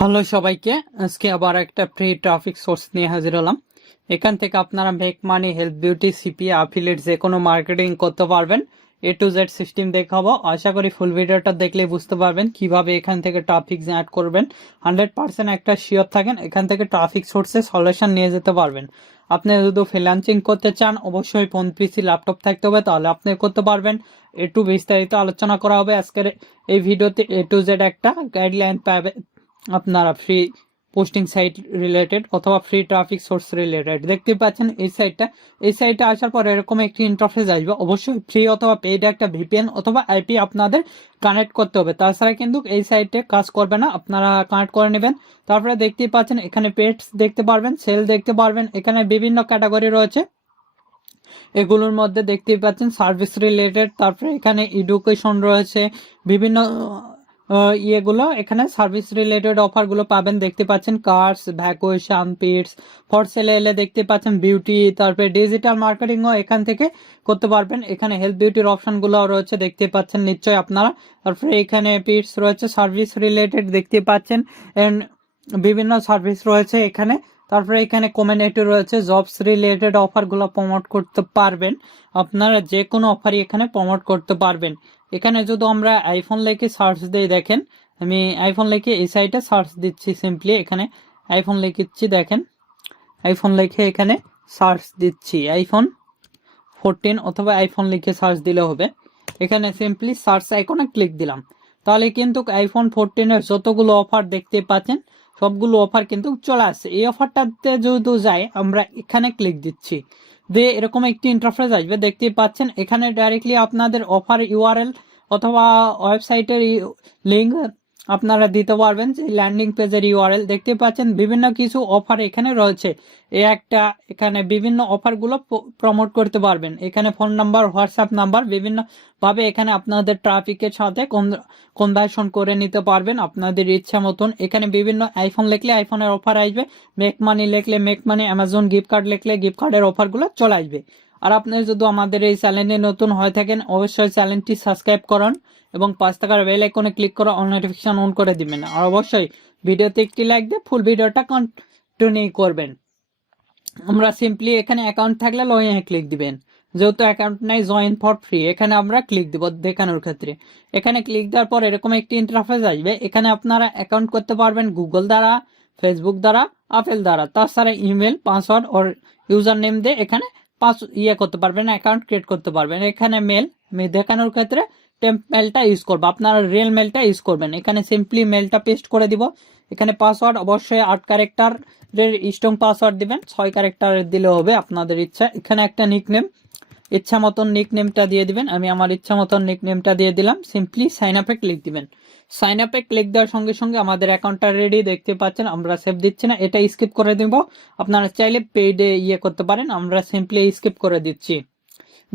Hello সবাইকে, আজকে আবার একটা ফ্রি ট্রাফিক সোর্স নিয়ে হাজির হলাম। এখান থেকে আপনারা make money, health, beauty, CPA, affiliate যে কোনো মার্কেটিং করতে পারবেন। A to Z সিস্টেম দেখাবো। আশা করি ফুল ভিডিওটা দেখলে বুঝতে পারবেন কিভাবে এখান থেকে ট্রাফিক জেনারেট করবেন। 100% একটা শিওর থাকেন এখান থেকে ট্রাফিক সোর্সে সলিউশন নিয়ে যেতে পারবেন। আপনি যদি ফ্রিল্যান্সিং করতে চান অবশ্যই ফোন, পিসি, ল্যাপটপ থাকতে হবে, তাহলে আপনি করতে পারবেন। একটু বিস্তারিত আলোচনা করা হবে আজকের এই ভিডিওতে। A to Z একটা গাইডলাইন পাবে আপনারা ফ্রি পোস্টিং সাইট রিলেটেড অথবা ফ্রি ট্রাফিক সোর্স রিলেটেড। দেখতে পাচ্ছেন এই সাইটে আসার পর এরকম একটি ইন্টারফেস আসবে। অবশ্যই ফ্রি অথবা পেইড একটা ভিপিএন অথবা আইপি আপনাদের কানেক্ট করতে হবে, তাছাড়া কিন্তু এই সাইটে কাজ করবে না। আপনারা কানেক্ট করে নেবেন। তারপরে দেখতে পাচ্ছেন এখানে পেটস দেখতে পারবেন, সেল দেখতে পারবেন। এখানে বিভিন্ন ক্যাটাগরি রয়েছে, এগুলোর মধ্যে দেখতে পাচ্ছেন সার্ভিস রিলেটেড। তারপরে এখানে এডুকেশন রয়েছে, বিভিন্ন ইয়েগুলো এখানে সার্ভিস রিলেটেড অফারগুলো পাবেন। দেখতে পাচ্ছেন কার্স, ভ্যাকুয়েশন, পিটস, ফর সেলে এলে দেখতে পাচ্ছেন বিউটি, তারপরে ডিজিটাল মার্কেটিংও এখান থেকে করতে পারবেন। এখানে হেলথ বিউটির অপশনগুলো রয়েছে দেখতে পাচ্ছেন নিশ্চয়ই আপনারা। তারপরে এখানে পিটস রয়েছে, সার্ভিস রিলেটেড দেখতে পাচ্ছেন, বিভিন্ন সার্ভিস রয়েছে এখানে। তারপরে এখানে কমিউনিটি রয়েছে, জবস রিলেটেড অফারগুলো প্রমোট করতে পারবেন। আপনারা যে কোনো অফারই এখানে প্রমোট করতে পারবেন। এখানে যদি আমরা আইফোন লিখে সার্চ দিয়ে দেখেন, আমি আইফোন লিখে এই সাইটে সার্চ দিচ্ছি। সিম্পলি এখানে আইফোন লিখেছি, দেখেন আইফোন লিখে এখানে সার্চ দিচ্ছি আইফোন 14 অথবা আইফোন লিখে সার্চ দিলে হবে। এখানে সিম্পলি সার্চ আইকনে ক্লিক দিলাম, তাহলে কিন্তু আইফোন 14-এর যতগুলো অফার দেখতে পাচ্ছেন সবগুলো অফার কিন্তু চলে আসছে। এই অফারটাতে যদি যাই আমরা এখানে ক্লিক দিচ্ছি, দিয়ে এরকম একটি ইন্টারফেস আসবে দেখতে পাচ্ছেন। এখানে ডাইরেক্টলি আপনাদের অফার ইউআরএল অথবা ওয়েবসাইটের লিঙ্ক আপনারা দিতে পারবেন। যে ল্যান্ডিং পেজের ইউআরএল দেখতে পাচ্ছেন, বিভিন্ন কিছু অফার এখানে রয়েছে। এখানে বিভিন্ন অফারগুলো প্রমোট করতে পারবেন। এখানে ফোন নাম্বার, হোয়াটসঅ্যাপ নাম্বার, বিভিন্ন ভাবে এখানে আপনাদের ট্রাফিকের সাথে কনভার্সন করে নিতে পারবেন আপনাদের ইচ্ছা মতন। এখানে বিভিন্ন আইফোন লিখলে আইফোনের অফার আসবে, মেক মানি লিখলে make money, Amazon gift card লিখলে গিফট কার্ডের অফারগুলো চলে আসবে। আর আপনি যদি আমাদের এই চ্যানেলে নতুন হয়ে থাকেন অবশ্যই চ্যানেলটি সাবস্ক্রাইব করুন এবং 5 টাকার বেল আইকনে ক্লিক করে অল নোটিফিকেশন অন করে দিবেন। আর অবশ্যই ভিডিওতে একটি লাইক দিয়ে ফুল ভিডিওটা কন্টিনিউ করবেন। আমরা সিম্পলি এখানে অ্যাকাউন্ট থাকলে লগইনে ক্লিক দিবেন, যেহেতু অ্যাকাউন্ট নাই জয়েন ফর ফ্রি এখানে আমরা ক্লিক দিব দেখানোর ক্ষেত্রে। এখানে ক্লিক দেওয়ার পর এরকম একটি ইন্টারফেস আসবে। এখানে আপনারা অ্যাকাউন্ট করতে পারবেন গুগল দ্বারা, ফেসবুক দ্বারা, আপেল দ্বারা, তাছাড়া ইমেল, পাসওয়ার্ড ওর ইউজার নেম দিয়ে এখানে করতে পারবেন, অ্যাকাউন্ট ক্রিয়েট করতে পারবেন। এখানে মেল দেখানোর ক্ষেত্রে টেম্প মেলটা ইউজ করবো, আপনারা রিয়েল মেলটা ইউজ করবেন। এখানে সিম্পলি মেলটা পেস্ট করে দিব। এখানে পাসওয়ার্ড অবশ্যই 8 ক্যারেক্টারের স্ট্রং পাসওয়ার্ড দিবেন, 6 ক্যারেক্টারের দিলে হবে আপনাদের ইচ্ছা। এখানে একটা নিকনেম, ইচ্ছা মতন নিকনেমটা দিয়ে দিবেন। আমি আমার ইচ্ছা মতন নিকনেমটা দিয়ে দিলাম। সিম্পলি সাইন আপে ক্লিক দিবেন। সাইন আপে ক্লিক দেওয়ার সঙ্গে সঙ্গে আমাদের অ্যাকাউন্টটা রেডি দেখতে পাচ্ছেন। আমরা সেভ দিচ্ছি না, এটা স্কিপ করে দিব। আপনারা চাইলে পেইডে করতে পারেন, আমরা সিম্পলি স্কিপ করে দিচ্ছি।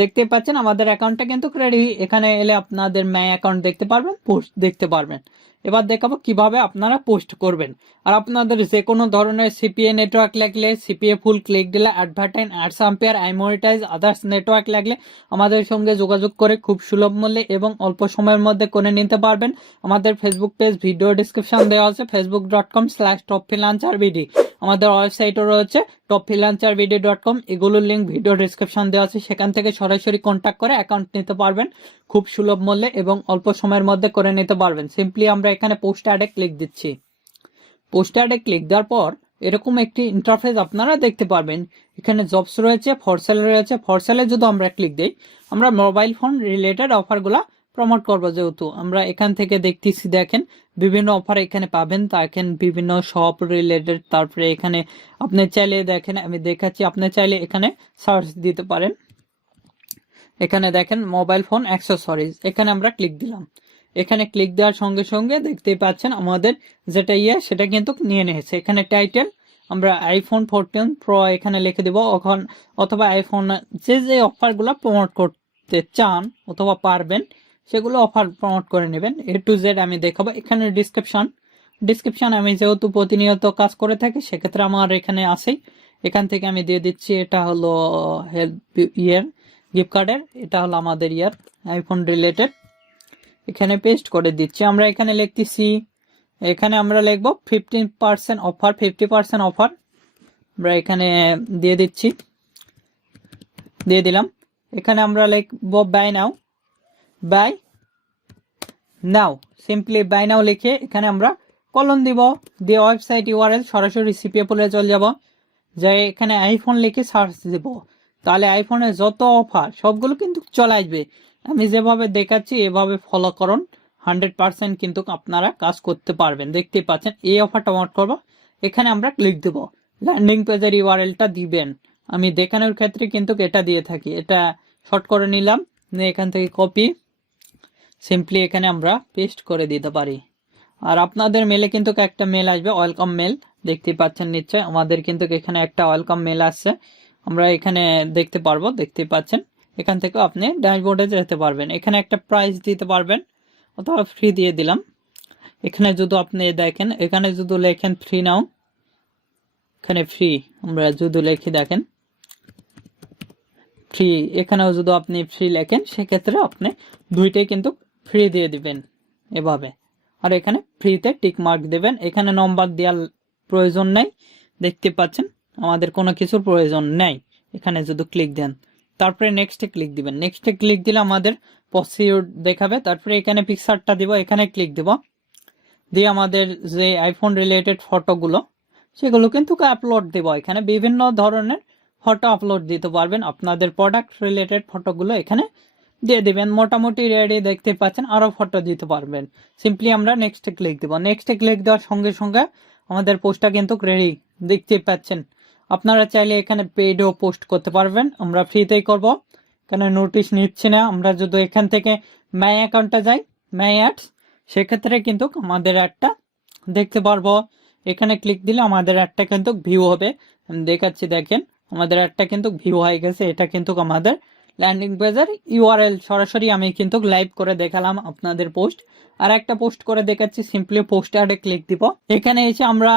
দেখতে পাচ্ছেন আমাদের অ্যাকাউন্টটা কিন্তু রেডি। এখানে এলে আপনাদের মাই অ্যাকাউন্ট দেখতে পারবেন, পোস্ট দেখতে পারবেন। এবার দেখাবো কিভাবে আপনারা পোস্ট করবেন। আর আপনাদের যে কোনো ধরনের সিপিএ নেটওয়ার্ক লাগলে, সিপিএ ফুল ক্লিক দিলে, advertise, ads empire, imonetize, others network লাগলে আমাদের সঙ্গে যোগাযোগ করে খুব সুলভ মূল্যে এবং অল্প সময়ের মধ্যে করে নিতে পারবেন। আমাদের ফেসবুক পেজ ভিডিও ডিসক্রিপশন দেওয়া আছে, facebook.com/topfreelancerbd। আমাদের ওয়েবসাইটও রয়েছে topfreelancerbd.com, এগুলোর লিঙ্ক ভিডিও ডিসক্রিপশন দেওয়া আছে, সেখান থেকে সরাসরি কন্ট্যাক্ট করে অ্যাকাউন্ট নিতে পারবেন খুব সুলভ মূল্যে এবং অল্প সময়ের মধ্যে করে নিতে পারবেন। সিম্পলি আমরা এখানে পোস্ট অ্যাডে ক্লিক দিচ্ছি। পোস্ট অ্যাডে ক্লিক দেওয়ার পর এরকম একটি ইন্টারফেস আপনারা দেখতে পারবেন। এখানে জবস রয়েছে, ফর সেল রয়েছে। ফর সেলে যদি আমরা ক্লিক দিই, আমরা মোবাইল ফোন রিলেটেড অফারগুলো প্রমোট করবো। যেহেতু আমরা এখান থেকে দেখতেছি, দেখেন বিভিন্ন অফার এখানে পাবেন, দেখেন বিভিন্ন শপ রিলেটেড। তারপরে এখানে আপনি চাইলে দেখেন, আমি দেখাচ্ছি, আপনি চাইলে এখানে সার্চ দিতে পারেন। এখানে দেখেন মোবাইল ফোন অ্যাক্সেসরিজ, এখানে আমরা ক্লিক দিলাম। এখানে ক্লিক দেওয়ার সঙ্গে সঙ্গে দেখতেই পাচ্ছেন আমাদের যেটা সেটা কিন্তু নিয়ে নিয়েছে। এখানে টাইটেল আমরা আইফোন 14 প্রো এখানে লিখে দেবো, অথবা আইফোন যে অফারগুলো প্রমোট করতে চান অথবা পারবেন সেগুলো অফার প্রমোট করে নেবেন। A to Z আমি দেখাবো। এখানে ডিসক্রিপশন আমি যেহেতু প্রতিনিয়ত কাজ করে থাকি সেক্ষেত্রে আমার এখানে আসেই, এখান থেকে আমি দিয়ে দিচ্ছি। এটা হলো হেল্প গিফট কার্ডের, এটা হলো আমাদের আইফোন রিলেটেড, এখানে পেস্ট করে দিচ্ছি। আমরা এখানে লিখতেছি এখানে আমরা লিখবো 15% অফার, 50% অফার আমরা এখানে দিয়ে দিচ্ছি, দিয়ে দিলাম। এখানে আমরা লিখবো বাই নাও, সিম্পলি বাই নাও লিখে এখানে আমরা কলন দিব, দিয়ে ওয়েবসাইট ইউআরএল সরাসরি সিপিএ পুলে চলে যাব, যাই এখানে আইফোন লিখে সার্চ দিব, তাহলে আইফোনে যত অফার সবগুলো কিন্তু চলে আসবে। আমি যেভাবে দেখাচ্ছি এভাবে ফলো করুন, 100% কিন্তু আপনারা কাজ করতে পারবেন। দেখতেই পাচ্ছেন এই অফারটা অন করবো, এখানে আমরা ক্লিক দেব, ল্যান্ডিং পেজের ইউআরএলটা দিবেন। আমি দেখানোর ক্ষেত্রে কিন্তু এটা দিয়ে থাকি, এটা শর্ট করে নিলাম, এখান থেকে কপি সিম্পলি এখানে আমরা পেস্ট করে দিতে পারি। আর আপনাদের মেলে কিন্তু একটা মেল আসবে, ওয়েলকাম মেল, দেখতেই পাচ্ছেন নিশ্চয় আমাদের কিন্তু এখানে একটা ওয়েলকাম মেল আসছে, আমরা এখানে দেখতে পারবো, দেখতেই পাচ্ছেন। এখান থেকে আপনি ড্যাশবোর্ডে যেতে পারবেন, এখানে একটা প্রাইস দিতে পারবেন অথবা ফ্রি দিয়ে দিলাম। এখানে যদি আপনি দেখেন, এখানে যদি লেখেন ফ্রি নাও, এখানে ফ্রি আমরা যদি লিখি দেখেন ফ্রি, এখানেও যদি আপনি ফ্রি লেখেন সেক্ষেত্রে আপনি দুইটাই কিন্তু ফ্রি দিয়ে দিবেন এভাবে। আর এখানে ফ্রিতে টিক মার্ক দেবেন, এখানে নম্বর দেওয়ার প্রয়োজন নেই, দেখতে পাচ্ছেন আমাদের কোনো কিছুর প্রয়োজন নেই। এখানে যদি ক্লিক দেন তারপরে নেক্সটে ক্লিক দিবেন, নেক্সটে ক্লিক দিলে আমাদের প্রসিডিউর দেখাবে, তারপরে এখানে পিকচারটা দিব, এখানে ক্লিক দিব, দিয়ে আমাদের যে আইফোন রিলেটেড ফটোগুলো সেগুলো কিন্তু আপলোড দেব। এখানে বিভিন্ন ধরনের ফটো আপলোড দিতে পারবেন, আপনাদের প্রোডাক্ট রিলেটেড ফটোগুলো এখানে দিয়ে দিবেন। মোটামুটি রেডি, দেখতে পাচ্ছেন, আরো ফটো দিতে পারবেন। সিম্পলি আমরা নেক্সটে ক্লিক দেব, নেক্সটে ক্লিক দেওয়ার সঙ্গে সঙ্গে আমাদের পোস্টটা কিন্তু রেডি, দেখতে পাচ্ছেন। আপনারা চাইলে এখানে পেইডও পোস্ট করতে পারবেন, আমরা ফ্রিতেই করব, এখানে নোটিশ নিচ্ছি না। আমরা যদি এখান থেকে মাই অ্যাকাউন্টে যাই, মাই অ্যাডস, সেক্ষেত্রে কিন্তু আমাদের অ্যাডটা দেখতে পারবো। এখানে ক্লিক দিলে আমাদের অ্যাডটা কিন্তু ভিউ হবে, আমি দেখাচ্ছি, দেখেন আমাদের অ্যাডটা কিন্তু ভিউ হয়ে গেছে। এটা কিন্তু আমাদের ল্যান্ডিং পেজের ইউআরএল, সরাসরি আমি কিন্তু লাইভ করে দেখালাম আপনাদের পোস্ট। আর একটা পোস্ট করে দেখাচ্ছি, সিম্পলি পোস্ট অ্যাডে ক্লিক দিব, এখানে এসে আমরা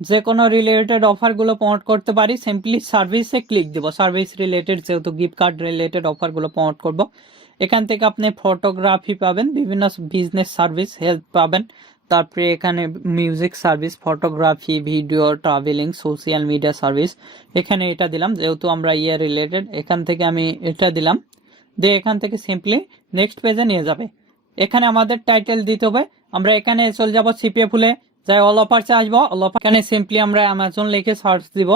যে কোনো রিলেটেড অফারগুলো প্রমোট করতে পারি। সিম্পলি সার্ভিসে ক্লিক দিব, সার্ভিস রিলেটেড যেহেতু গিফট কার্ড রিলেটেড অফারগুলো প্রমোট করব। এখান থেকে আপনি ফটোগ্রাফি পাবেন, বিভিন্ন বিজনেস সার্ভিস, হেল্প পাবেন, তারপরে এখানে music service, photography, video, travelling, social media service, এখানে এটা দিলাম যেহেতু আমরা রিলেটেড, এখান থেকে আমি এটা দিলাম, দিয়ে এখান থেকে সিম্পলি নেক্সট পেজে নিয়ে যাবে। এখানে আমাদের টাইটেল দিতে হবে, আমরা এখানে চলে যাব সিপিএ ফুলে, যাই অল অফারসে আসবো, অল অফার, এখানে সিম্পলি আমরা অ্যামাজন লিখে সার্চ দিব,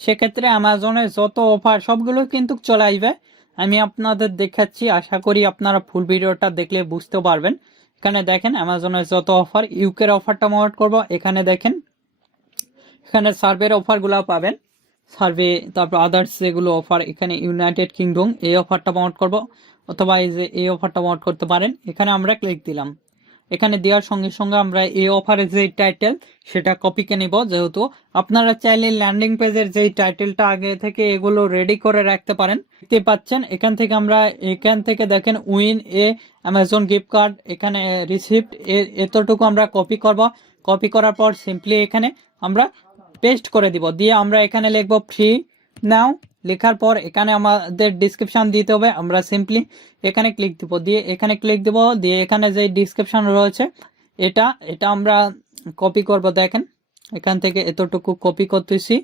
সেক্ষেত্রে অ্যামাজনের যত অফার সবগুলো কিন্তু চলে আসবে। আমি আপনাদের দেখাচ্ছি, আশা করি আপনারা ফুল ভিডিওটা দেখলে বুঝতে পারবেন। এখানে দেখেন অ্যামাজনের যত অফার, ইউকের অফারটা প্রমোট করব, এখানে দেখেন এখানে সার্ভের অফারগুলো পাবেন, সার্ভে, তারপর আদার্স যেগুলো অফার, এখানে ইউনাইটেড কিংডম এই অফারটা প্রমোট করব, অথবা এই যে এই অফারটা প্রমোট করতে পারেন। এখানে আমরা ক্লিক দিলাম, এখানে দেওয়ার সঙ্গে সঙ্গে আমরা এই অফারের যে টাইটেল সেটা কপিকে নিব, যেহেতু আপনারা চাইলে ল্যান্ডিং পেজের যে টাইটেলটা আগে থেকে এগুলো রেডি করে রাখতে পারেন। দেখতে পাচ্ছেন এখান থেকে আমরা, এখান থেকে দেখেন উইন এ অ্যামাজন গিফট কার্ড, এখানে রিসিপ্ট, এতটুকু আমরা কপি করব। কপি করার পর সিম্পলি এখানে আমরা পেস্ট করে দিব, দিয়ে আমরা এখানে লিখবো ফ্রি নাও, লেখার পর এখানে আমাদের ডিসক্রিপশন দিতে হবে, আমরা সিম্পলি এখানে ক্লিক দিব, দিয়ে এখানে ক্লিক দিব, দিয়ে এখানে যে ডিসক্রিপশন রয়েছে এটা এটা আমরা কপি করব। দেখেন এখান থেকে এতটুকু কপি করতেছি,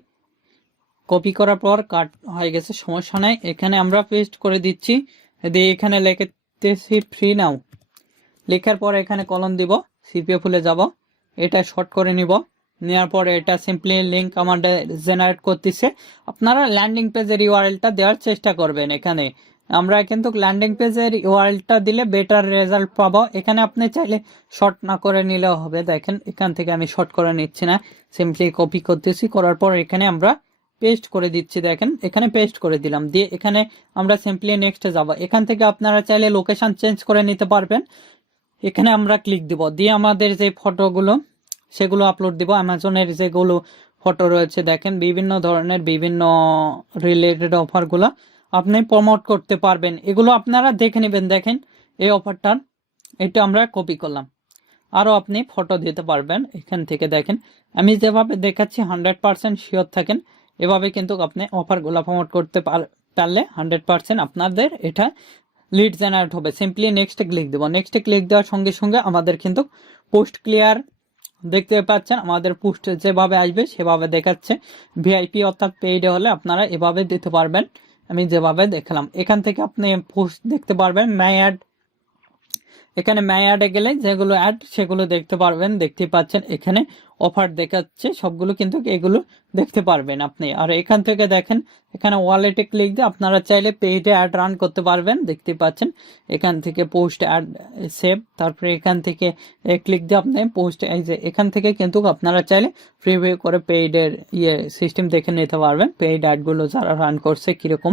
কপি করার পর কাট হয়ে গেছে, সমস্যা নাই, এখানে আমরা পেস্ট করে দিচ্ছি, দিয়ে এখানে লিখতেছি ফ্রি নাও, লেখার পর এখানে কলম দিব, সিপিএ ফুলে যাব, এটা শর্ট করে নিব, নেওয়ার পরে এটা সিম্পলি লিঙ্ক আমাদের জেনারেট করতেছে। আপনারা ল্যান্ডিং পেজের ইউআরএলটা দেওয়ার চেষ্টা করবেন, এখানে আমরা কিন্তু ল্যান্ডিং পেজের ইউআরএলটা দিলে বেটার রেজাল্ট পাবো। এখানে আপনি চাইলে শর্ট না করে নিলেও হবে, দেখেন এখান থেকে আমি শর্ট করে নিচ্ছি না, সিম্পলি কপি করতেছি, করার পর এখানে আমরা পেস্ট করে দিচ্ছি, দেখেন এখানে পেস্ট করে দিলাম, দিয়ে এখানে আমরা সিম্পলি নেক্সটে যাব। এখান থেকে আপনারা চাইলে লোকেশন চেঞ্জ করে নিতে পারবেন, এখানে আমরা ক্লিক দিব, দিয়ে আমাদের যে ফটোগুলো সেগুলো আপলোড দিব। অ্যামাজনের যেগুলো ফটো রয়েছে দেখেন বিভিন্ন ধরনের, বিভিন্ন রিলেটেড অফারগুলো আপনি প্রমোট করতে পারবেন, এগুলো আপনারা দেখে নেবেন। দেখেন এই অফারটার, এটা আমরা কপি করলাম, আরও আপনি ফটো দিতে পারবেন এখান থেকে। দেখেন আমি যেভাবে দেখাচ্ছি 100% শিওর থাকেন, এভাবে কিন্তু আপনি অফারগুলো প্রমোট করতে পারলে 100% আপনাদের এটা লিড জেনারেট হবে। সিম্পলি নেক্সটে ক্লিক দেবো, নেক্সটে ক্লিক দেওয়ার সঙ্গে সঙ্গে আমাদের কিন্তু পোস্ট ক্লিয়ার দেখতে পাচ্ছেন আমাদের পোস্ট যেভাবে আসবে সেভাবে দেখাচ্ছে। ভিআইপি অর্থাৎ পেইডে হলে আপনারা এভাবে দিতে পারবেন, আমি যেভাবে দেখালাম। এখান থেকে আপনি পোস্ট দেখতে পারবেন। এখানে মাই অ্যাডে গেলে যেগুলো অ্যাড সেগুলো দেখতে পারবেন। দেখতে পাচ্ছেন এখানে অফার দেখাচ্ছে সবগুলো, কিন্তু এগুলো দেখতে পারবেন আপনি। আর এখান থেকে দেখেন এখানে ওয়ালেটে ক্লিক দিয়ে আপনারা চাইলে পেইডে অ্যাড রান করতে পারবেন। দেখতে পাচ্ছেন এখান থেকে পোস্ট অ্যাড সেভ, তারপরে এখান থেকে ক্লিক দিয়ে আপনি পোস্ট, এই যে এখান থেকে কিন্তু আপনারা চাইলে প্রিভিউ করে পেইডের সিস্টেম দেখে নিতে পারবেন। পেইড অ্যাডগুলো যারা রান করছে কিরকম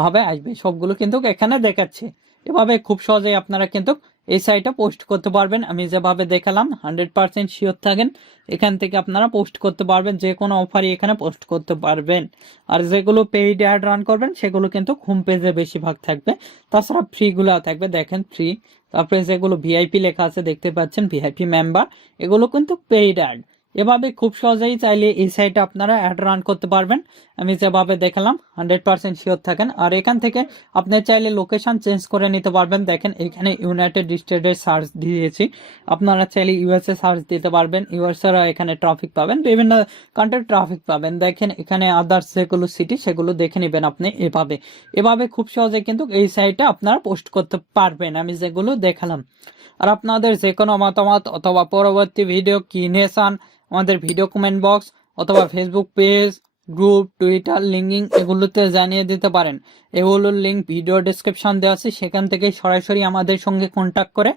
ভাবে আসবে সবগুলো কিন্তু এখানে দেখাচ্ছে। এভাবে খুব সহজেই আপনারা কিন্তু এই সাইটে পোস্ট করতে পারবেন। আমি যেভাবে দেখালাম 100% শিওর থাকেন এখান থেকে আপনারা পোস্ট করতে পারবেন, যে কোনো অফারই এখানে পোস্ট করতে পারবেন। আর যেগুলো পেইড অ্যাড রান করবেন সেগুলো কিন্তু হোম পেজে বেশিরভাগ থাকবে, তাছাড়া ফ্রিগুলো থাকবে। দেখেন ফ্রি, তারপরে যেগুলো ভিআইপি লেখা আছে দেখতে পাচ্ছেন ভিআইপি মেম্বার, এগুলো কিন্তু পেইড অ্যাড। এভাবে খুব সহজেই চাইলে এই সাইটে আপনারা অ্যাড রান করতে পারবেন, আমি যেভাবে দেখালাম 100% শিওর থাকেন। আর এখান থেকে আপনি চাইলে লোকেশন চেঞ্জ করে নিতে পারবেন। দেখেন এখানে ইউনাইটেড স্টেটের সার্চ দিয়েছি, আপনারা চাইলে ইউএসএ সার্চ দিতে পারবেন। ইউএসএরা এখানে ট্রাফিক পাবেন, বিভিন্ন কান্ট্রির ট্রাফিক পাবেন। দেখেন এখানে আদার্স যেগুলো সিটি সেগুলো দেখে নেবেন আপনি। এভাবে খুব সহজে কিন্তু এই সাইটে আপনারা পোস্ট করতে পারবেন, আমি যেগুলো দেখালাম। আর আপনাদের যে কোনো মতামত অথবা পরবর্তী ভিডিও কি নিয়ে চান আমাদের ভিডিও কমেন্ট বক্স অথবা Facebook page, group, Twitter, linking এগুলোতে জানিয়ে দিতে পারেন। এগুলোর লিঙ্ক ভিডিও ডেসক্রিপশন দেওয়া আছে, সেখান থেকে সরাসরি আমাদের সঙ্গে কন্ট্যাক্ট করে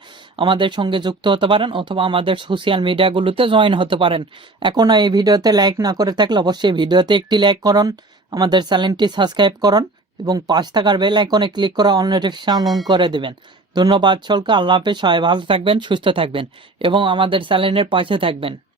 আমাদের সঙ্গে যুক্ত হতে পারেন অথবা আমাদের সোশ্যাল মিডিয়াগুলোতে জয়েন হতে পারেন। এখন এই ভিডিওতে লাইক না করে থাকলে অবশ্যই ভিডিওতে একটি লাইক করুন, আমাদের চ্যানেলটি সাবস্ক্রাইব করুন এবং পাশ থাকার বেল আইকনে ক্লিক করে অল নোটিফিকেশন অন করে দেবেন। ধন্যবাদ সকলকে। আল্লাহ হাফেজ। সবাই ভালো থাকবেন, সুস্থ থাকবেন এবং আমাদের চ্যানেলের পাশে থাকবেন।